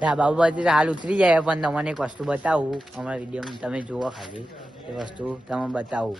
ધાબા ઉપરથી હાલ ઉતરી જાય પણ તમને એક વસ્તુ બતાવું અમારા વિડીયો તમે જુઓ ખાલી એ વસ્તુ તમે બતાવું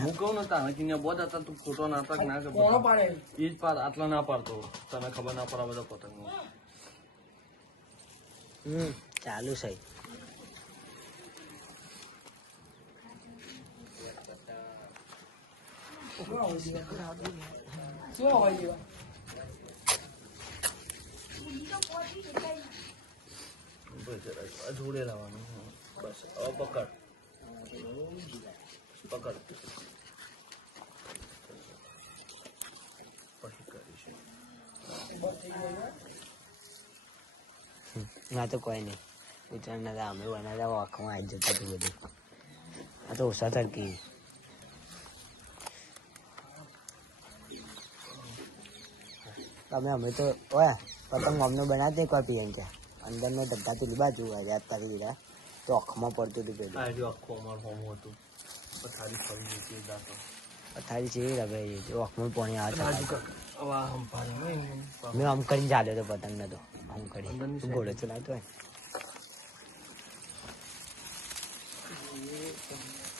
હું કહું ને તાને કે બોધ હતા તું ફોટો નાટક ના કર એ જ પાડ આટલા ના પાડતો તને ખબર ના પડે બધા પતંગ ચાલુ છે જોડે લાવવાનું બસ હવે પકડ પકડ પછી કરીશું ના તો કોઈ નહીં ઉત્તરાયણના અમે બનાવતા આંખમાં આવી જતું હતું બધું આ તો ઓછા તડકી તમે અમે તો ઓયા પતંગ અમને બનાવતી એકવાર પીએન છે અંદરનો ડબ્બા પેલી બાજુ આઝાદ કરી દીધા તો આંખમાં પડતું હતું પેલું આખું અમારું હોમ હતું પથારી ફરી જતી દાતો પથારી છે રગાઈ હતી આંખમાં પાણી આવે હવે મેં આમ કરીને ચાલ્યો હતો પતંગને તો આમ કરી ઘોડો ચલાવતો હોય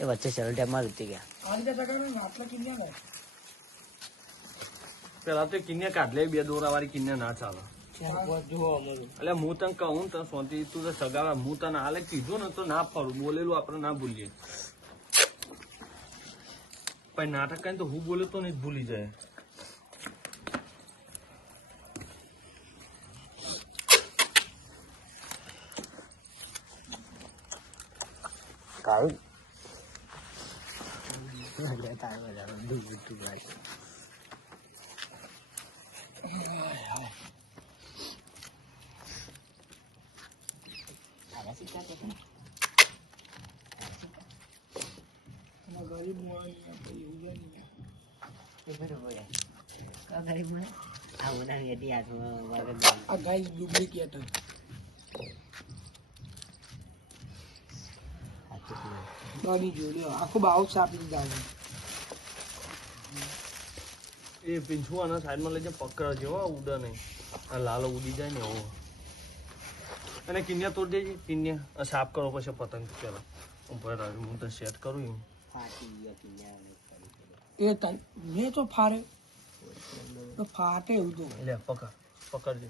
એ વચ્ચે સરળ ટાઈમમાં રૂતી ગયા પેલા તો કિન્યા કાઢ લે 2 દોરા વાળી કિન્યા ના ચાલે એટલે હું તને કહું તને સોંતી તું તો સગાવા હું તને હાલે કીધું ને તો ના ફરું બોલેલું આપણે ના ભૂલીએ પણ નાટક કરીને તો હું બોલે તો નહીં ભૂલી જાય કાળું આખું બાઉ સાપી જાય એ પીંછુઆના સાઈડમાં લઈ જાય પકડ જેવો ઉડે નહીં આ લાલો ઉડી જાય ને એવો અને કિન્યા તોડી દેજે કિન્યા સાફ કરો પછી પતંગ પેલા ઉપર રાખી હું તો સેટ કરું એમ એ મેં તો ફારે તો ફાટે એવું તો લે પકડ પકડજે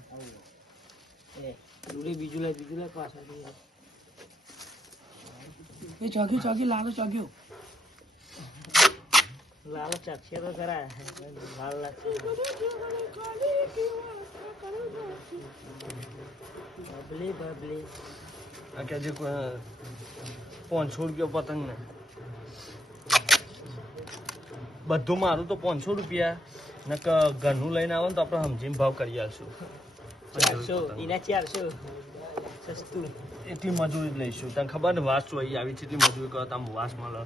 બીજું લે પાછા એ ચોકી લાલો ચોક્યો લાલો ચાકશે તો ખરા લાલ લાગશે બબલી બબલી આ કે જે 500 રૂપિયા પતંગ ને બધું મારું તો 500 રૂપિયા ને ઘરનું લઈને આવો ને તો આપણે સમજીને ભાવ કરી આલશું 400 સસ્તું એટલી મજૂરી જ લઈશું તને ખબર ને વાસ ચોઈ આવી છે એટલી મજૂરી કરો તમે વાસ મળે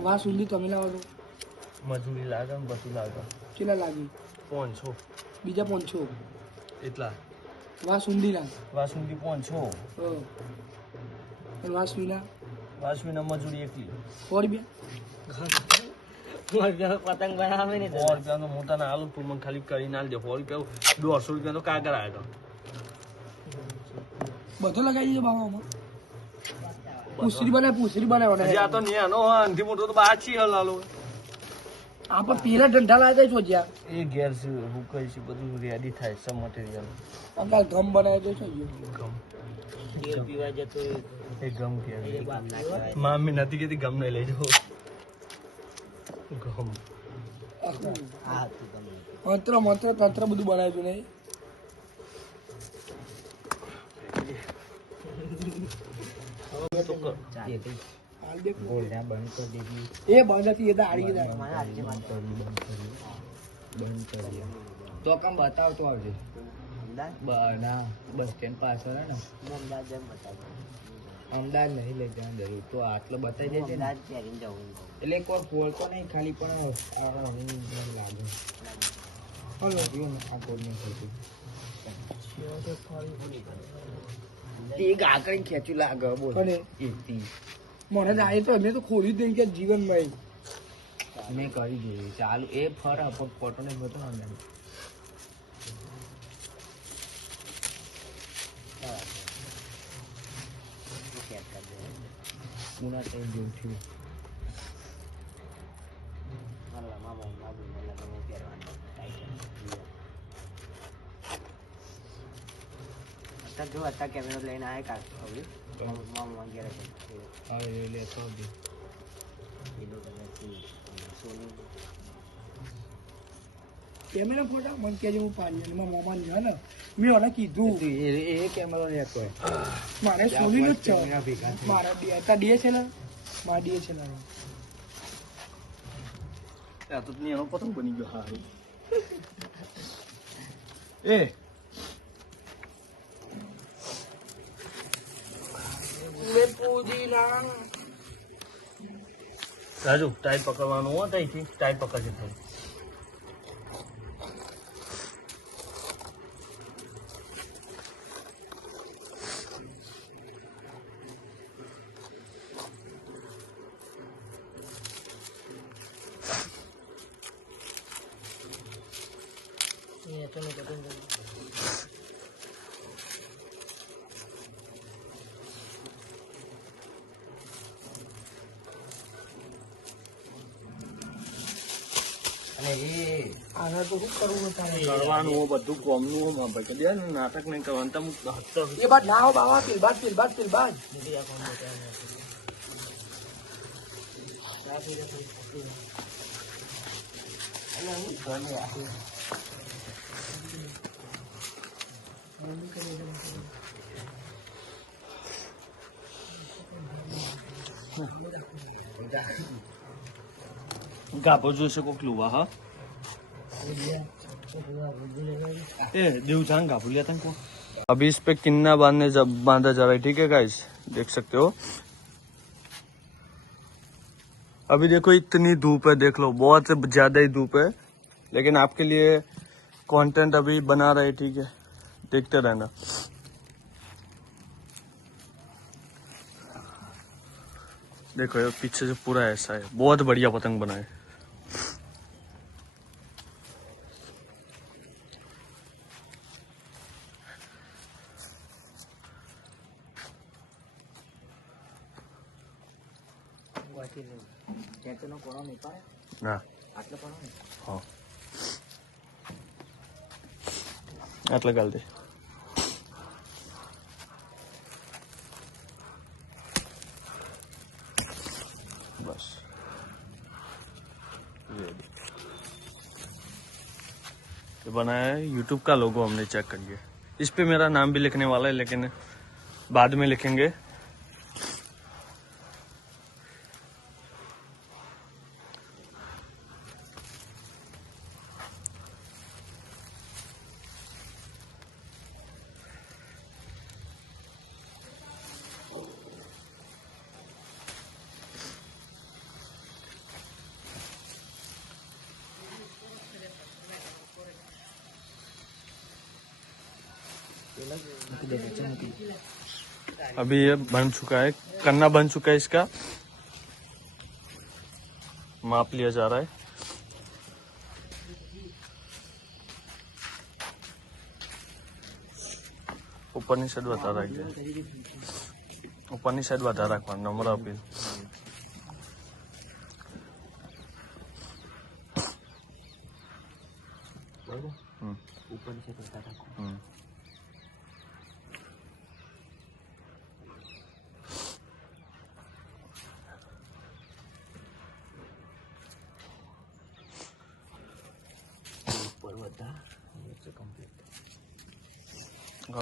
વાસ ઉલ્લી તમે લાવો મજૂરી લાગે ને બધું લાગે કેટલા લાગી 500 બીજા 500 એટલા વાસ ઊંધી લાગે વાસુંદી 500 વાસ વિના મજૂરી એકલી 100 રૂપિયા પતંગ બનાવે ને 100 રૂપિયાનો મોટા ના આલુ તું મને ખાલી કરીને આલ દે 100 રૂપિયા 150 રૂપિયાનો કાગળ આવ્યો બધો લગાવી દીધો બાવામાં પૂછરી બનાવે આ તો નેનો અંધી મોટો તો બાછી હલાલો આપણે પેલા ઢંઢા લાવી દઈશું જ્યાં એ ઘેર છે હું કહી છે બધું રેડી થાય છે મટીરિયલ આપણે ગમ બનાવી દઈશું ગમ પીવા જતો એ ગમ કે મામી નથી કહેતી ગમ નહીં લઈ જાઓ ગમ મંત્ર તંત્ર બધું બનાવ્યું નહીં બોલ બંધ કરી દીધી એ બંધ હતી એ તો હારી ગયા કરીએ તો કામ બતાવતો આવજે. અમદાવાદ ના બસ સ્ટેન્ડ પાછળ હે ને હું અમદાવાદ જેમ બતાવું અમદાવાદ નહીં લઈ જવાનું જરૂર તો આટલો બતાવી દેજે ને. અમદાવાદ પહેરીને જવું એટલે એક વાર ફોડતો નહીં ખાલી પણ મને લાગે હલો આ કોડ નહીં થતું તે ગાકડી ખેંચી લાગે બોલ અને એથી મને જાય તો અમે તો ખોલી દઈ કે જીવનભાઈ મેં કરી દીધી ચાલુ એ ફરા પણ ફોટો ને બધો અંદર પુના તે જેવું થયું જો અત્યારે કેમેરો લઈને આવે કાઢ મામા વગેરે હા એ લેતો આવજે. પેલો કલરથી સોની કેમેરા ફોટા મને કહેજે હું પાડી અને મારા મોમાં છે ને મેં એને કીધું એ કેમેરો લેતો હોય મારે સોની જ છે કેમેરા ભેગા છે. મારા તા ડીએ છે ને મારા ડીએ છે ને આ તો એનો પતંગ બની ગયો. હા એ રાજુ ટાઈટ પકડવાનું હોય ત્યાંથી ટાઈટ પકડજે થોડું. અને એ આના તો શું કરવું તારે કરવાનું હોય બધું કોમનું હોય ભાઈ કદી ને નાટક નહીં કરવાનું. તમે એ બાદ ના હો બાવા પેલ બાદ ગાભો જોશે કોક લુવા. હા ए देव जान गाभू लिया था इनको. अभी इस पे किन्ना बांधा जा रहा है. ठीक है गाइस देख सकते हो. अभी देखो इतनी धूप है देख लो बहुत ज्यादा ही धूप है लेकिन आपके लिए कंटेंट अभी बना रहे. ठीक है देखते रहना. देखो ये पीछे से पूरा ऐसा है. बहुत बढ़िया पतंग बना है. ના હા આટલે ગાલ દે. बस ये बनाया है यूट्यूब का लोगो. हमने चेक करिए. इस पे मेरा नाम भी लिखने वाला है लेकिन बाद में लिखेंगे. अभी ये बन चुका है. कन्ना बन चुका है. इसका माप लिया जा रहा है. ऊपरनी साइड बता रहा है. ऊपरनी साइड बता रहा नंबर अपील.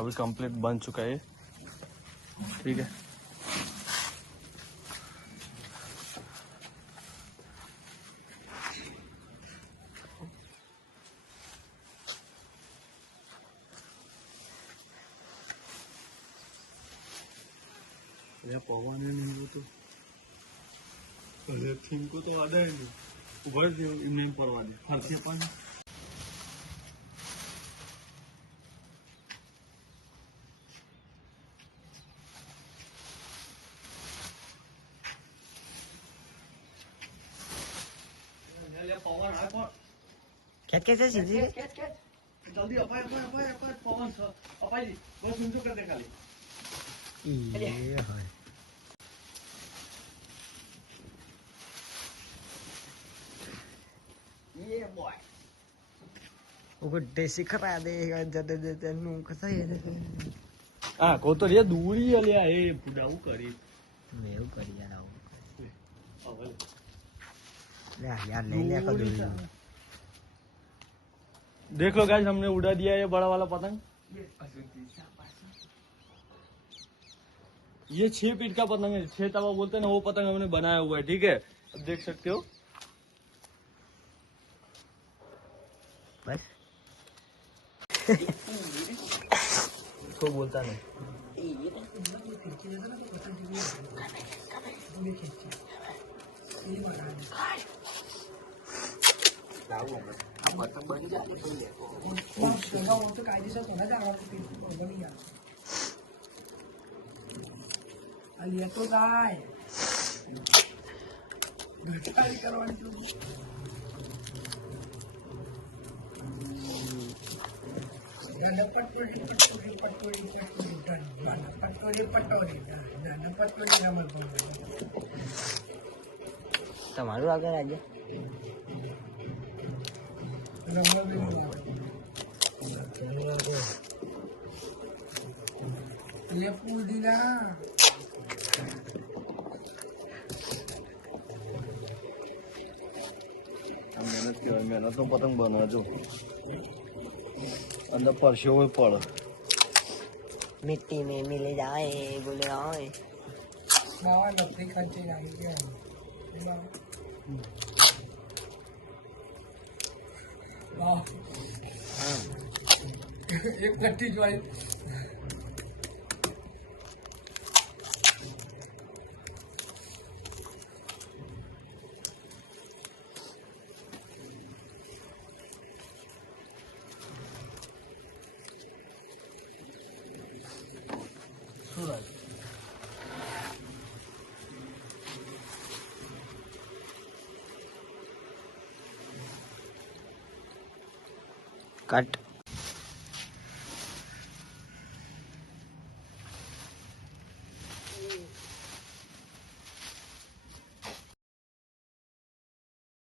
अभी कंप्लीट बन चुका है. ठीक है પવન નહીં હોતો અરે થીમકો તો અડાય નહીં ઉભર એમને એમ પરવા દે ખર્ચે પણ ખેંચ ખેંચ સીધી જલ્દી અપાય પવન છે અપાય બસ ઊંચું કરી દે ખાલી ये है ये बॉय वो देसी खरा देगा जद जद नु कसा है હા કો તો રે દૂરી અલ્યા એ પુડાવું કરી मैं वो कर यार आओ હવે ले यार ले ले का दूरी देख लो गाइस हमने उड़ा दिया ये बड़ा वाला पतंग ये 6 फीट का पतंग है 6 तवा बोलते हैं ना वो पतंग हमने बनाया हुआ है ठीक है अब देख सकते हो बस तो बोलता नहीं तो कायदेसर थोड़ा जागा बनी यार अलिया तो गाय घटाई करवानी चाहिए पटोरी पटोरी पटोरी पटोरी पटोरी पटोरी पटोरी हमर તમારું આગળ આજે ये फूल दीना મહેનત કહેવાય મહેનત નો પતંગ બનાવજો અંદર પરસેવો પડે मिट्टी में मिले जाए बोले आए नवा लकड़ी खर्चे आई गया एक कट्टी जो है कट